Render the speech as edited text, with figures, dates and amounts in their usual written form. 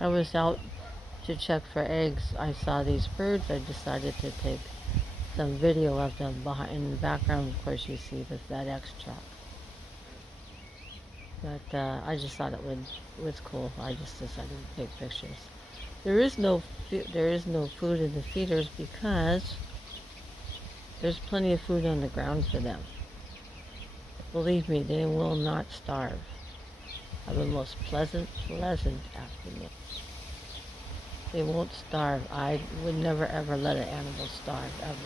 I was out to check for eggs. I saw these birds. I decided to take some video of them. Behind in the background, of course, you see the FedEx truck. But I just thought it was cool. I just decided to take pictures. There is no food in the feeders because there's plenty of food on the ground for them. Believe me, they will not starve. Have a most pleasant afternoon. They won't starve. I would never ever let an animal starve, ever.